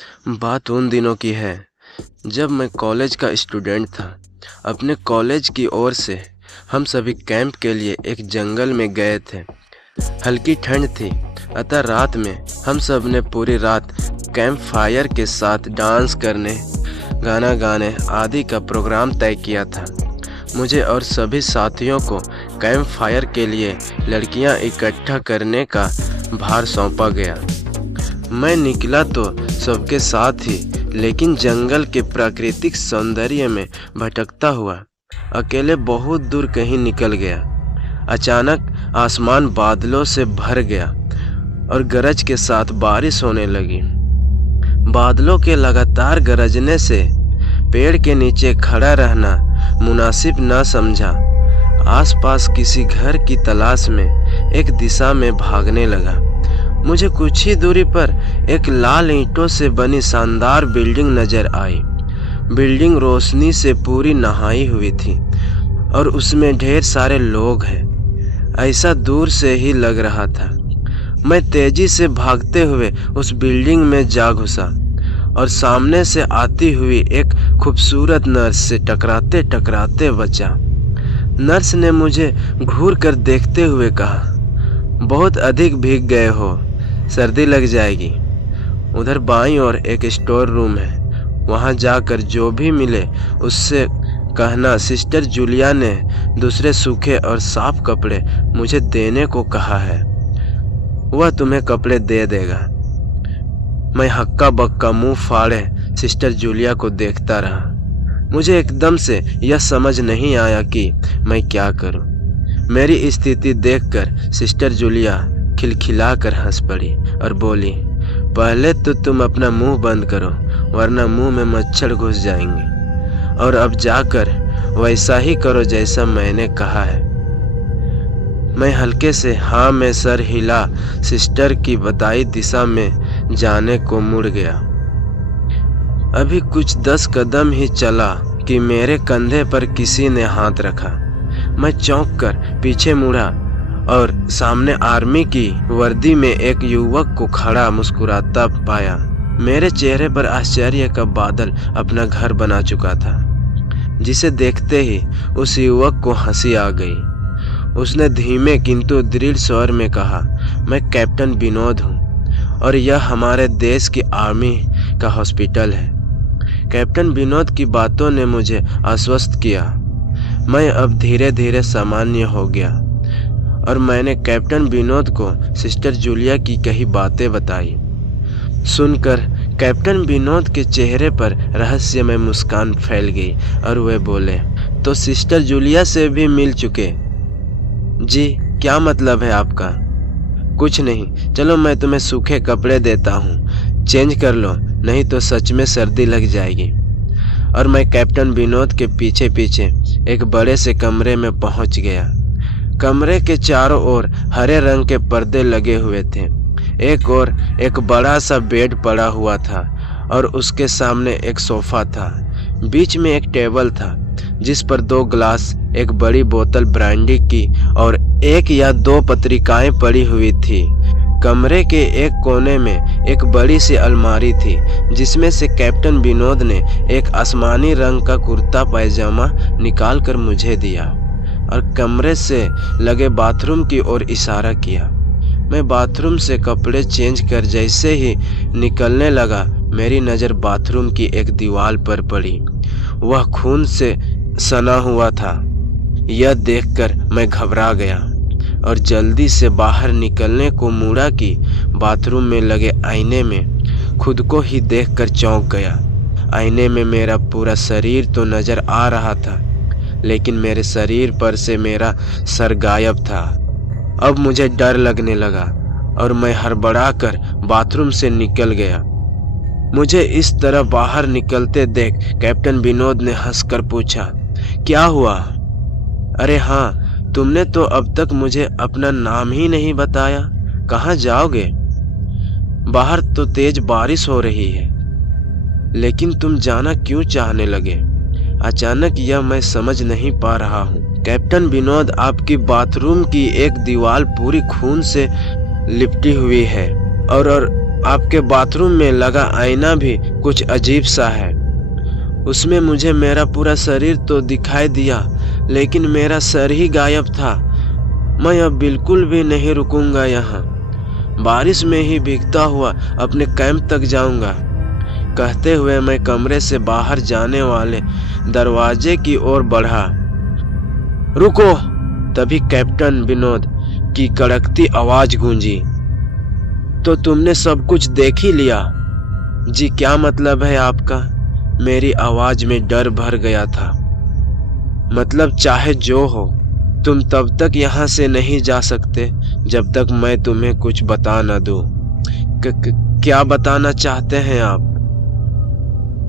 बात उन दिनों की है जब मैं कॉलेज का स्टूडेंट था। अपने कॉलेज की ओर से हम सभी कैंप के लिए एक जंगल में गए थे। हल्की ठंड थी, अतः रात में हम सब ने पूरी रात कैंप फायर के साथ डांस करने, गाना गाने आदि का प्रोग्राम तय किया था। मुझे और सभी साथियों को कैंप फायर के लिए लड़कियां इकट्ठा करने का भार सौंपा गया। मैं निकला तो सबके साथ ही, लेकिन जंगल के प्राकृतिक सौंदर्य में भटकता हुआ अकेले बहुत दूर कहीं निकल गया। अचानक आसमान बादलों से भर गया और गरज के साथ बारिश होने लगी। बादलों के लगातार गरजने से पेड़ के नीचे खड़ा रहना मुनासिब न समझा। आसपास किसी घर की तलाश में एक दिशा में भागने लगा। मुझे कुछ ही दूरी पर एक लाल ईंटों से बनी शानदार बिल्डिंग नजर आई। बिल्डिंग रोशनी से पूरी नहाई हुई थी और उसमें ढेर सारे लोग हैं, ऐसा दूर से ही लग रहा था। मैं तेजी से भागते हुए उस बिल्डिंग में जा घुसा और सामने से आती हुई एक खूबसूरत नर्स से टकराते टकराते बचा। नर्स ने मुझे घूर कर देखते हुए कहा, बहुत अधिक भीग गए हो, सर्दी लग जाएगी। उधर बाईं ओर एक स्टोर रूम है, वहां जाकर जो भी मिले उससे कहना सिस्टर जूलिया ने दूसरे सूखे और साफ कपड़े मुझे देने को कहा है। वह तुम्हें कपड़े दे देगा। मैं हक्का बक्का मुंह फाड़े सिस्टर जूलिया को देखता रहा। मुझे एकदम से यह समझ नहीं आया कि मैं क्या करूं। मेरी स्थिति देखकर सिस्टर जूलिया खिलखिलाकर हंस पड़ी और बोली, पहले तो तुम अपना मुंह बंद करो, वरना मुंह में मच्छर घुस जाएंगे। और अब जाकर वैसा ही करो जैसा मैंने कहा है। मैं हल्के से हाँ में सर हिला सिस्टर की बताई दिशा में जाने को मुड़ गया। अभी कुछ 10 कदम ही चला कि मेरे कंधे पर किसी ने हाथ रखा। मैं चौंक कर पीछे मुड़ा और सामने आर्मी की वर्दी में एक युवक को खड़ा मुस्कुराता पाया। मेरे चेहरे पर आश्चर्य का बादल अपना घर बना चुका था, जिसे देखते ही उस युवक को हंसी आ गई। उसने धीमे किंतु दृढ़ स्वर में कहा, मैं कैप्टन विनोद हूँ और यह हमारे देश की आर्मी का हॉस्पिटल है। कैप्टन विनोद की बातों ने मुझे आश्वस्त किया। मैं अब धीरे धीरे सामान्य हो गया और मैंने कैप्टन विनोद को सिस्टर जूलिया की कही बातें बताई। सुनकर कैप्टन विनोद के चेहरे पर रहस्यमय मुस्कान फैल गई और वे बोले, तो सिस्टर जूलिया से भी मिल चुके? जी, क्या मतलब है आपका? कुछ नहीं, चलो मैं तुम्हें सूखे कपड़े देता हूँ, चेंज कर लो, नहीं तो सच में सर्दी लग जाएगी। और मैं कैप्टन विनोद के पीछे पीछे एक बड़े से कमरे में पहुंच गया। कमरे के चारों ओर हरे रंग के पर्दे लगे हुए थे। एक ओर एक बड़ा सा बेड पड़ा हुआ था और उसके सामने एक सोफा था। बीच में एक टेबल था जिस पर 2 ग्लास, एक बड़ी बोतल ब्रांडी की और 1 या 2 पत्रिकाएं पड़ी हुई थी। कमरे के एक कोने में एक बड़ी सी अलमारी थी जिसमें से कैप्टन विनोद ने एक आसमानी रंग का कुर्ता पैजामा निकालकर मुझे दिया और कमरे से लगे बाथरूम की ओर इशारा किया। मैं बाथरूम से कपड़े चेंज कर जैसे ही निकलने लगा, मेरी नज़र बाथरूम की एक दीवार पर पड़ी। वह खून से सना हुआ था। यह देखकर मैं घबरा गया और जल्दी से बाहर निकलने को मुड़ा कि बाथरूम में लगे आईने में खुद को ही देखकर चौंक गया। आईने में मेरा पूरा शरीर तो नज़र आ रहा था, लेकिन मेरे शरीर पर से मेरा सर गायब था। अब मुझे डर लगने लगा और मैं हड़बड़ाकर बाथरूम से निकल गया। मुझे इस तरह बाहर निकलते देख कैप्टन विनोद ने हंसकर पूछा, क्या हुआ? अरे हाँ, तुमने तो अब तक मुझे अपना नाम ही नहीं बताया। कहाँ जाओगे? बाहर तो तेज बारिश हो रही है, लेकिन तुम जाना क्यों चाहने लगे? अचानक यह मैं समझ नहीं पा रहा हूँ। कैप्टन विनोद, आपकी बाथरूम की एक दीवार पूरी खून से लिपटी हुई है आपके बाथरूम में लगा आईना भी कुछ अजीब सा है। उसमें मुझे मेरा पूरा शरीर तो दिखाई दिया, लेकिन मेरा सर ही गायब था। मैं अब बिल्कुल भी नहीं रुकूंगा यहाँ। बारिश में ही भीगता हुआ अपने कैंप तक जाऊंगा। कहते हुए मैं कमरे से बाहर जाने वाले दरवाजे की ओर बढ़ा। रुको! तभी कैप्टन विनोद की कड़कती आवाज गूंजी। तो तुमने सब कुछ देख ही लिया? जी, क्या मतलब है आपका? मेरी आवाज में डर भर गया था। मतलब चाहे जो हो, तुम तब तक यहाँ से नहीं जा सकते जब तक मैं तुम्हें कुछ बता न दूं। क्या बताना चाहते हैं आप?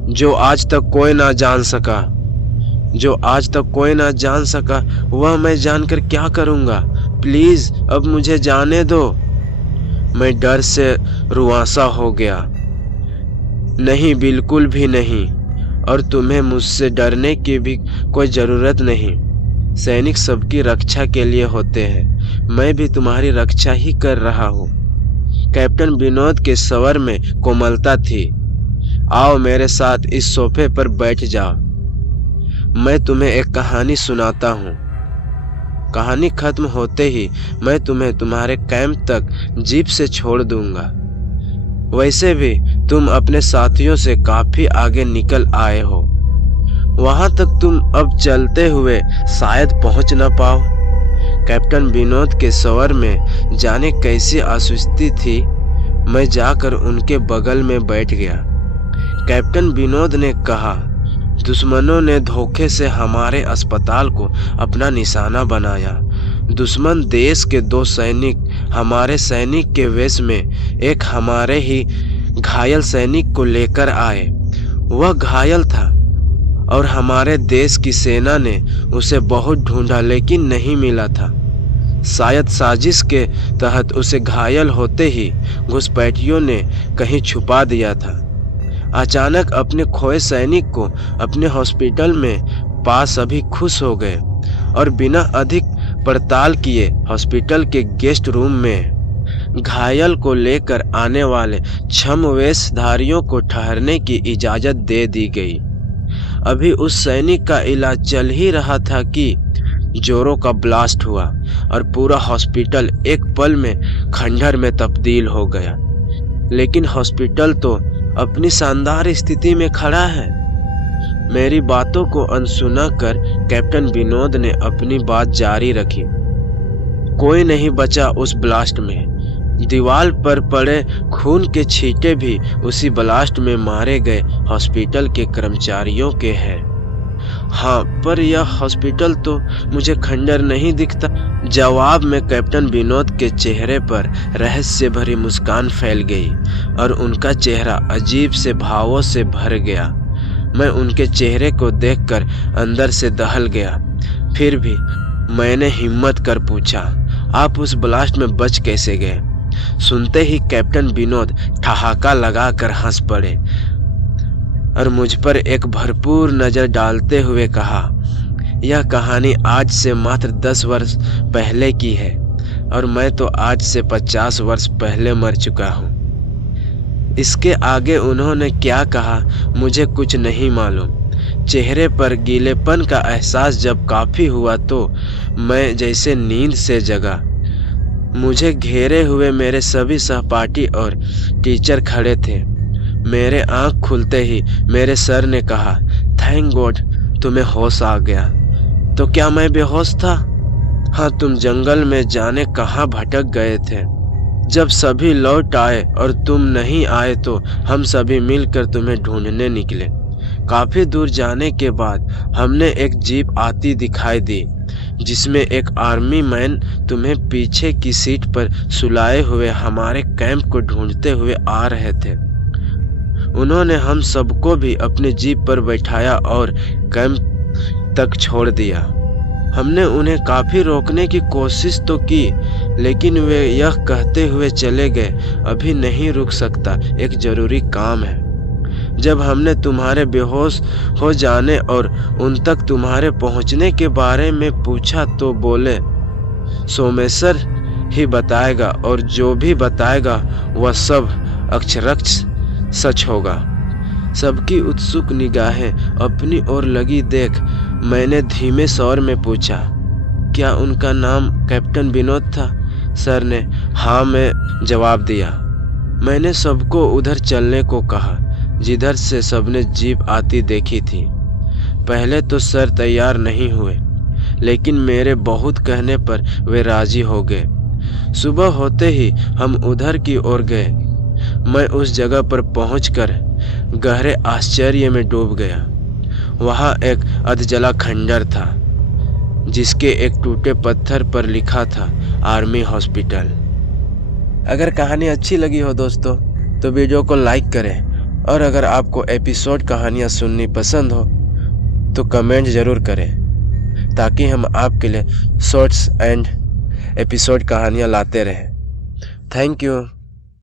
जो आज तक कोई ना जान सका। जो आज तक कोई ना जान सका, वह मैं जानकर क्या करूँगा? प्लीज अब मुझे जाने दो। मैं डर से रुआंसा हो गया। नहीं, बिल्कुल भी नहीं, और तुम्हें मुझसे डरने की भी कोई ज़रूरत नहीं। सैनिक सबकी रक्षा के लिए होते हैं। मैं भी तुम्हारी रक्षा ही कर रहा हूँ। कैप्टन विनोद के स्वर में कोमलता थी। आओ मेरे साथ इस सोफे पर बैठ जाओ। मैं तुम्हें एक कहानी सुनाता हूँ। कहानी खत्म होते ही मैं तुम्हें तुम्हारे कैंप तक जीप से छोड़ दूंगा। वैसे भी तुम अपने साथियों से काफी आगे निकल आए हो। वहां तक तुम अब चलते हुए शायद पहुंच न पाओ। कैप्टन विनोद के स्वर में जाने कैसी आश्वस्ति थी। मैं जाकर उनके बगल में बैठ गया। कैप्टन विनोद ने कहा, दुश्मनों ने धोखे से हमारे अस्पताल को अपना निशाना बनाया। दुश्मन देश के 2 सैनिक हमारे सैनिक के वेश में एक हमारे ही घायल सैनिक को लेकर आए। वह घायल था और हमारे देश की सेना ने उसे बहुत ढूंढा, लेकिन नहीं मिला था। शायद साजिश के तहत उसे घायल होते ही घुसपैठियों ने कहीं छुपा दिया था। अचानक अपने खोए सैनिक को अपने हॉस्पिटल में पा सभी खुश हो गए और बिना अधिक पड़ताल किए हॉस्पिटल के गेस्ट रूम में घायल को लेकर आने वाले छद्मवेशधारियों को ठहरने की इजाज़त दे दी गई। अभी उस सैनिक का इलाज चल ही रहा था कि जोरों का ब्लास्ट हुआ और पूरा हॉस्पिटल एक पल में खंडहर में तब्दील हो गया। लेकिन हॉस्पिटल तो अपनी शानदार स्थिति में खड़ा है। मेरी बातों को अनसुना कर कैप्टन विनोद ने अपनी बात जारी रखी। कोई नहीं बचा उस ब्लास्ट में। दीवार पर पड़े खून के छींटे भी उसी ब्लास्ट में मारे गए हॉस्पिटल के कर्मचारियों के हैं। हाँ, पर यह हॉस्पिटल तो मुझे खंडहर नहीं दिखता। जवाब में कैप्टन विनोद के चेहरे पर रहस्य भरी मुस्कान फैल गई और उनका चेहरा अजीब से भावों से भर गया। मैं उनके चेहरे को देखकर अंदर से दहल गया। फिर भी मैंने हिम्मत कर पूछा, आप उस ब्लास्ट में बच कैसे गए? सुनते ही कैप्टन विनोद ठहाका लगाकर हंस पड़े और मुझ पर एक भरपूर नज़र डालते हुए कहा, यह कहानी आज से मात्र 10 वर्ष पहले की है और मैं तो आज से 50 वर्ष पहले मर चुका हूँ। इसके आगे उन्होंने क्या कहा मुझे कुछ नहीं मालूम। चेहरे पर गीलेपन का एहसास जब काफ़ी हुआ तो मैं जैसे नींद से जगा। मुझे घेरे हुए मेरे सभी सहपाठी और टीचर खड़े थे। मेरे आंख खुलते ही मेरे सर ने कहा, थैंक गॉड तुम्हें होश आ गया। तो क्या मैं बेहोश था? हाँ, तुम जंगल में जाने कहाँ भटक गए थे। जब सभी लौट आए और तुम नहीं आए तो हम सभी मिलकर तुम्हें ढूंढने निकले। काफ़ी दूर जाने के बाद हमने एक जीप आती दिखाई दी जिसमें एक आर्मी मैन तुम्हें पीछे की सीट पर सुलाए हुए हमारे कैंप को ढूंढते हुए आ रहे थे। उन्होंने हम सबको भी अपने जीप पर बैठाया और कैंप तक छोड़ दिया। हमने उन्हें काफ़ी रोकने की कोशिश तो की, लेकिन वे यह कहते हुए चले गए, अभी नहीं रुक सकता, एक ज़रूरी काम है। जब हमने तुम्हारे बेहोश हो जाने और उन तक तुम्हारे पहुंचने के बारे में पूछा तो बोले, सोमेश्वर ही बताएगा और जो भी बताएगा वह सब अक्षरश सच होगा। सबकी उत्सुक निगाहें अपनी ओर लगी देख मैंने धीमे स्वर में पूछा, क्या उनका नाम कैप्टन विनोद था? सर ने हाँ में जवाब दिया। मैंने सबको उधर चलने को कहा जिधर से सबने जीप आती देखी थी। पहले तो सर तैयार नहीं हुए, लेकिन मेरे बहुत कहने पर वे राजी हो गए। सुबह होते ही हम उधर की ओर गए। मैं उस जगह पर पहुंचकर गहरे आश्चर्य में डूब गया। वहां एक अधजला खंडर था जिसके एक टूटे पत्थर पर लिखा था आर्मी हॉस्पिटल। अगर कहानी अच्छी लगी हो दोस्तों तो वीडियो को लाइक करें, और अगर आपको एपिसोड कहानियाँ सुननी पसंद हो तो कमेंट ज़रूर करें ताकि हम आपके लिए शॉर्ट्स एंड एपिसोड कहानियाँ लाते रहें। Thank you.